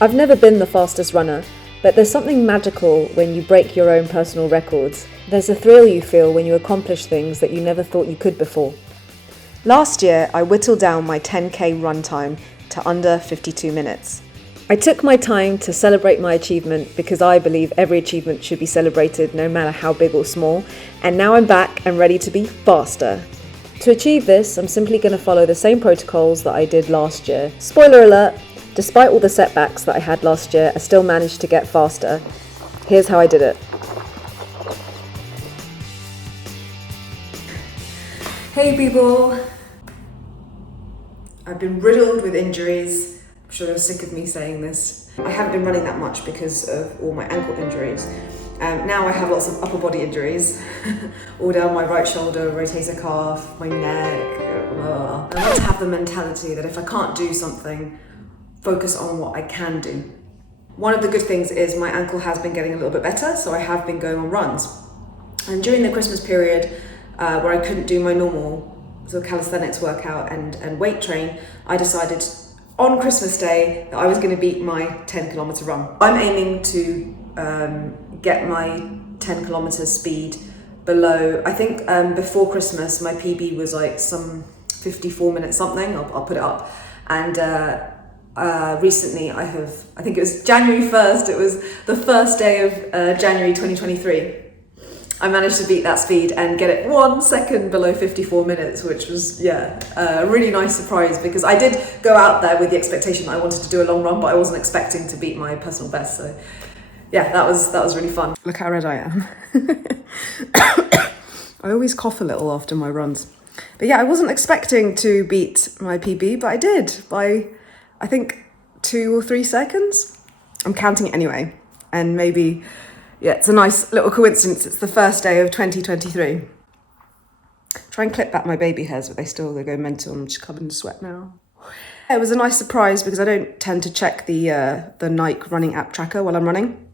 I've never been the fastest runner, but there's something magical when you break your own personal records. There's a thrill you feel when you accomplish things that you never thought you could before. Last year, I whittled down my 10k run time to under 52 minutes. I took my time to celebrate my achievement because I believe every achievement should be celebrated no matter how big or small, and now I'm back and ready to be faster. To achieve this, I'm simply going to follow the same protocols that I did last year. Spoiler alert, despite all the setbacks that I had last year, I still managed to get faster. Here's how I did it. Hey people! I've been riddled with injuries. I'm sure you're sick of me saying this. I haven't been running that much because of all my ankle injuries. Now I have lots of upper body injuries, all down my right shoulder, rotator cuff, my neck, blah. I want to have the mentality that if I can't do something, focus on what I can do. One of the good things is my ankle has been getting a little bit better, so I have been going on runs. And during the Christmas period, where I couldn't do my normal sort of calisthenics workout and weight train, I decided on Christmas Day that I was going to beat my 10 kilometer run. I'm aiming to get my 10 kilometers speed below, I think before Christmas my PB was like some 54 minutes something, I'll put it up. And recently I think it was January 1st, it was the first day of January 2023. I managed to beat that speed and get it 1 second below 54 minutes, which was, a really nice surprise because I did go out there with the expectation that I wanted to do a long run, but I wasn't expecting to beat my personal best. So yeah, that was really fun. Look how red I am. I always cough a little after my runs. But yeah, I wasn't expecting to beat my PB, but I did by, I think, 2 or 3 seconds. I'm counting it anyway, and maybe... yeah, it's a nice little coincidence. It's the first day of 2023. Try and clip back my baby hairs, but they go mental. I'm just covered in sweat now. It was a nice surprise because I don't tend to check the Nike running app tracker while I'm running.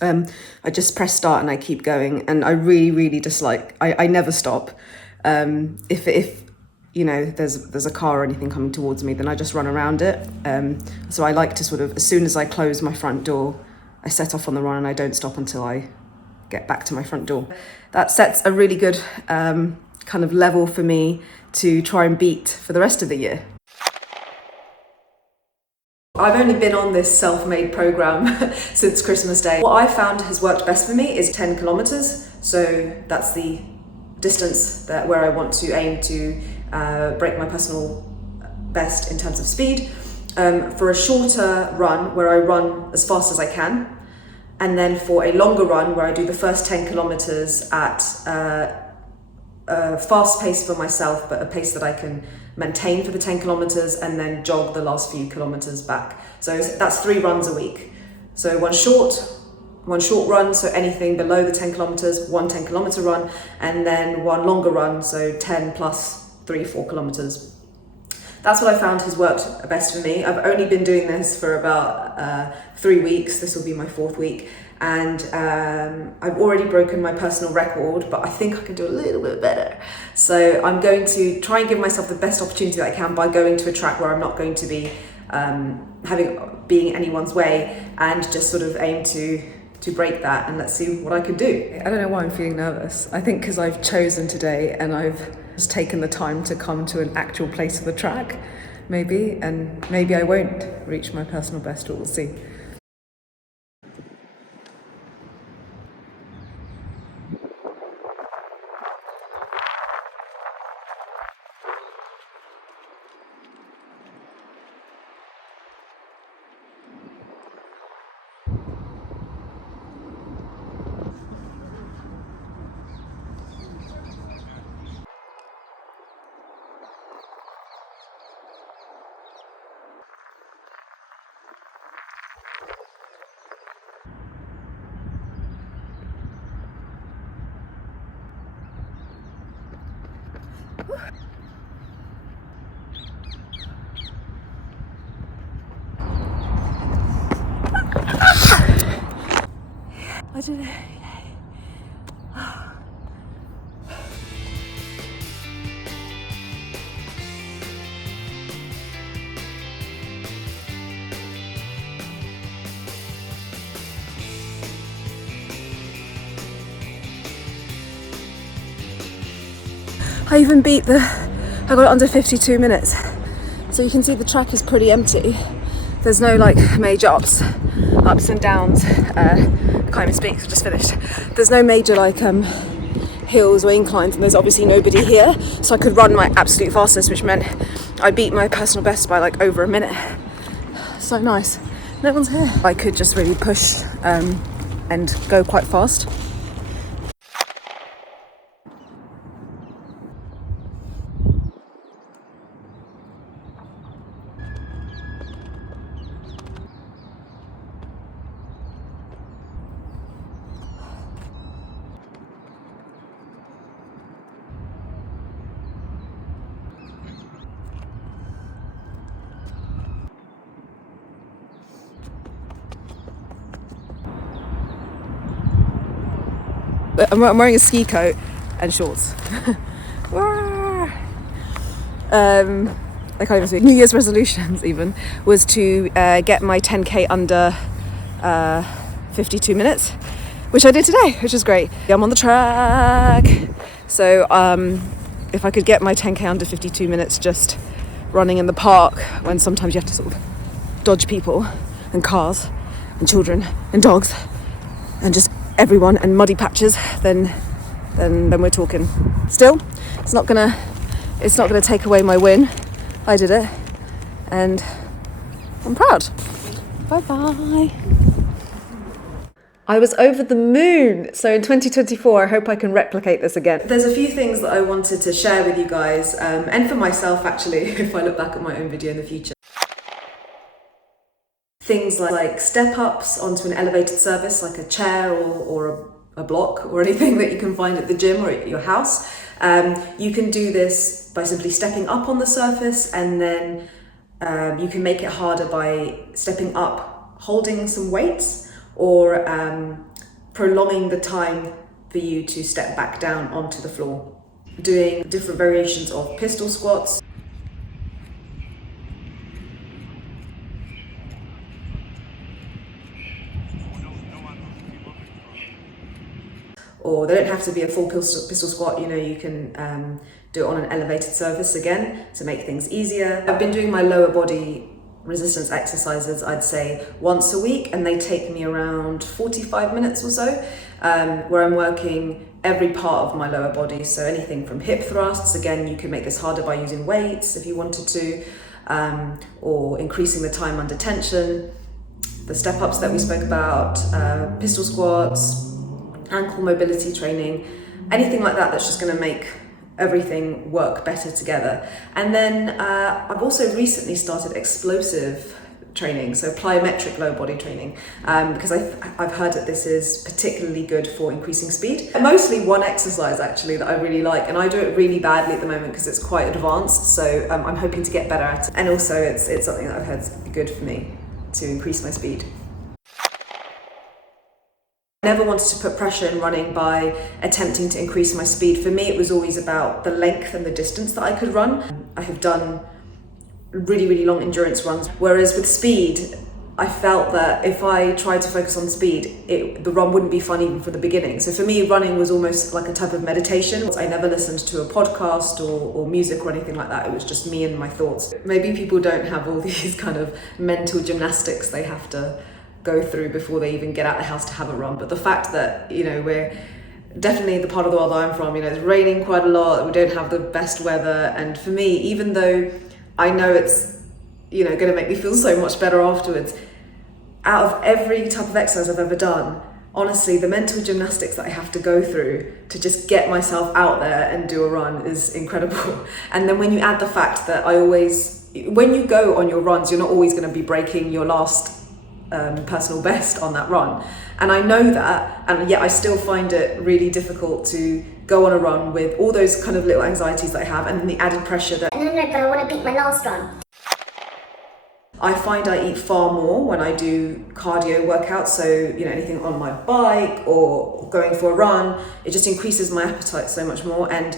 I just press start and I keep going, and I really dislike. I never stop. If you know there's a car or anything coming towards me, then I just run around it. So I like to sort of, as soon as I close my front door, I set off on the run and I don't stop until I get back to my front door. That sets a really good kind of level for me to try and beat for the rest of the year. I've only been on this self-made program since Christmas Day. What I found has worked best for me is 10 kilometers. So that's the distance where I want to aim to break my personal best in terms of speed. For a shorter run where I run as fast as I can, and then for a longer run where I do the first 10 kilometers at a fast pace for myself, but a pace that I can maintain for the 10 kilometers and then jog the last few kilometers back. So that's 3 runs a week. So one short run, so anything below the 10 kilometers, 1 10 kilometer run, and then one longer run, so 10 plus 3-4 kilometers. That's what I found has worked best for me. I've only been doing this for about 3 weeks. This will be my 4th week. And I've already broken my personal record, but I think I can do a little bit better. So I'm going to try and give myself the best opportunity that I can by going to a track where I'm not going to be being anyone's way, and just sort of aim to break that, and let's see what I can do. I don't know why I'm feeling nervous. I think because I've chosen today and I've just taken the time to come to an actual place of the track, maybe I won't reach my personal best, but we'll see. I did it. I even I got it under 52 minutes. So you can see the track is pretty empty. There's no like major ups and downs. I can't even speak, so I just finished. There's no major like hills or inclines, and there's obviously nobody here. So I could run my absolute fastest, which meant I beat my personal best by like over a minute. So nice. No one's here. I could just really push and go quite fast. I'm wearing a ski coat and shorts. I can't even speak. New Year's resolutions even was to get my 10k under 52 minutes, which I did today, which is great. I'm on the track. So if I could get my 10k under 52 minutes just running in the park, when sometimes you have to sort of dodge people and cars and children and dogs and just everyone and muddy patches, then we're talking. Still, it's not gonna take away my win. I did it, and I'm proud. Bye bye. I was over the moon. So in 2024, I hope I can replicate this again. There's a few things that I wanted to share with you guys, and for myself actually, if I look back at my own video in the future. Things like step-ups onto an elevated surface, like a chair or a block or anything that you can find at the gym or at your house. You can do this by simply stepping up on the surface, and then you can make it harder by stepping up, holding some weights, or prolonging the time for you to step back down onto the floor. Doing different variations of pistol squats. Or they don't have to be a full pistol squat, you can do it on an elevated surface again to make things easier. I've been doing my lower body resistance exercises, I'd say once a week, and they take me around 45 minutes or so, where I'm working every part of my lower body. So anything from hip thrusts, again, you can make this harder by using weights if you wanted to, or increasing the time under tension, the step ups that we spoke about, pistol squats, ankle mobility training, anything like that that's just going to make everything work better together. And then I've also recently started explosive training, so plyometric lower body training, because I've heard that this is particularly good for increasing speed. Mostly one exercise actually that I really like, and I do it really badly at the moment because it's quite advanced, so I'm hoping to get better at it. And also it's something that I've heard is good for me to increase my speed. I never wanted to put pressure in running by attempting to increase my speed. For me, it was always about the length and the distance that I could run. I have done really, really long endurance runs, whereas with speed, I felt that if I tried to focus on speed, the run wouldn't be fun even from the beginning. So for me, running was almost like a type of meditation. I never listened to a podcast or music or anything like that. It was just me and my thoughts. Maybe people don't have all these kind of mental gymnastics they have to go through before they even get out of the house to have a run. But the fact that, we're definitely the part of the world I'm from, it's raining quite a lot, we don't have the best weather. And for me, even though I know it's, going to make me feel so much better afterwards, out of every type of exercise I've ever done, honestly, the mental gymnastics that I have to go through to just get myself out there and do a run is incredible. And then when you add the fact that when you go on your runs, you're not always going to be breaking your last personal best on that run, and I know that, and yet I still find it really difficult to go on a run with all those kind of little anxieties that I have, and then the added pressure that no, but I want to beat my last run. I find I eat far more when I do cardio workouts, so anything on my bike or going for a run, it just increases my appetite so much more. And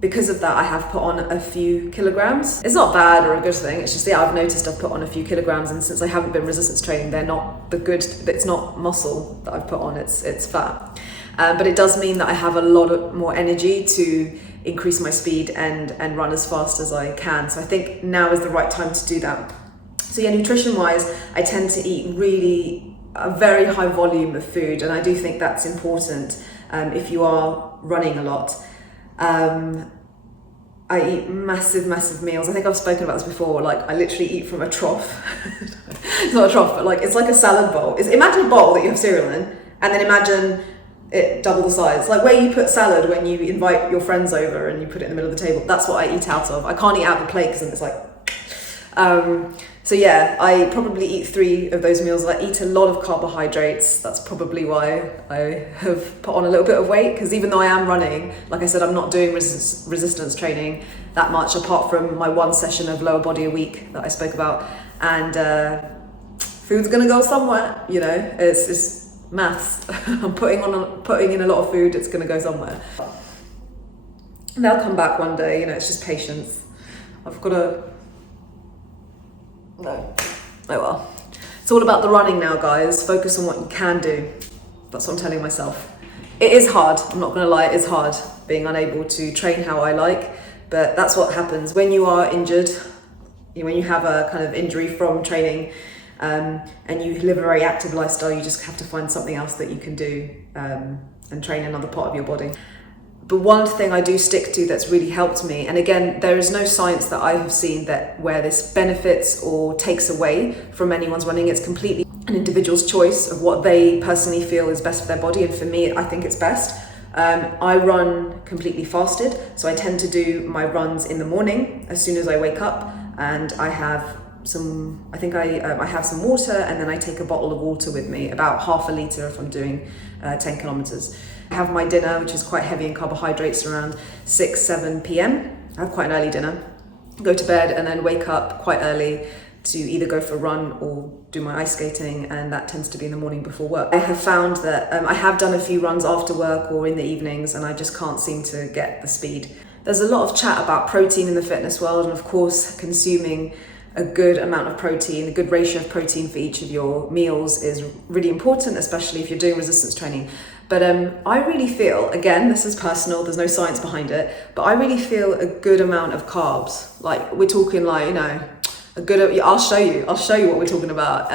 because of that, I have put on a few kilograms. It's not bad or a good thing, it's just, I've noticed I've put on a few kilograms, and since I haven't been resistance training, it's not muscle that I've put on, it's fat. But it does mean that I have a lot more energy to increase my speed and run as fast as I can. So I think now is the right time to do that. So yeah, nutrition wise, I tend to eat really a very high volume of food, and I do think that's important if you are running a lot. I eat massive meals. I think I've spoken about this before. Like, I literally eat from a trough. It's not a trough, but like, it's like a salad bowl. Imagine a bowl that you have cereal in, and then imagine it double the size. Like where you put salad when you invite your friends over and you put it in the middle of the table. That's what I eat out of. I can't eat out of a plate because it's like... So yeah, I probably eat 3 of those meals. I eat a lot of carbohydrates. That's probably why I have put on a little bit of weight, because even though I am running, like I said, I'm not doing resistance training that much, apart from my 1 session of lower body a week that I spoke about. And food's gonna go somewhere, you know, it's maths. I'm putting in a lot of food, it's gonna go somewhere. And they'll come back one day, you know, it's just patience. I've got to... No. Oh well. It's all about the running now, guys. Focus on what you can do. That's what I'm telling myself. It is hard, I'm not gonna lie, it is hard being unable to train how I like, but that's what happens when you are injured, when you have a kind of injury from training, and you live a very active lifestyle. You just have to find something else that you can do and train another part of your body. But one thing I do stick to that's really helped me, and again, there is no science that I have seen that where this benefits or takes away from anyone's running. It's completely an individual's choice of what they personally feel is best for their body, and for me, I think it's best. I run completely fasted, so I tend to do my runs in the morning as soon as I wake up, and I have some, I have some water, and then I take a bottle of water with me, about half a litre if I'm doing 10 kilometres. I have my dinner, which is quite heavy in carbohydrates, around 6-7 p.m. I have quite an early dinner, go to bed, and then wake up quite early to either go for a run or do my ice skating, and that tends to be in the morning before work. I have found that I have done a few runs after work or in the evenings, and I just can't seem to get the speed. There's a lot of chat about protein in the fitness world, and of course consuming a good amount of protein, a good ratio of protein for each of your meals is really important, especially if you're doing resistance training. But I really feel, again, this is personal, there's no science behind it, but I really feel a good amount of carbs. Like, we're talking like, you know, I'll show you what we're talking about,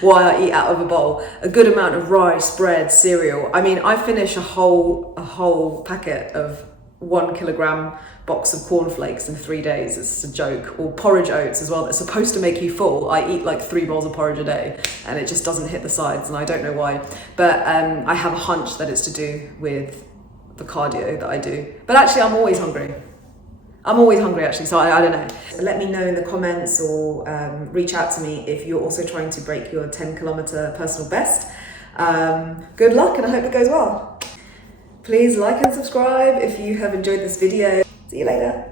why I eat out of a bowl. A good amount of rice, bread, cereal. I mean, I finish a whole packet of 1 kilogram box of cornflakes in 3 days. It's a joke. Or porridge oats as well, that's supposed to make you full. I eat like 3 bowls of porridge a day, and it just doesn't hit the sides, and I don't know why. But I have a hunch that it's to do with the cardio that I do. But actually, I'm always hungry. Actually, so I don't know. So let me know in the comments, or reach out to me if you're also trying to break your 10 kilometer personal best. Good luck, and I hope it goes well. Please like and subscribe if you have enjoyed this video. See you later.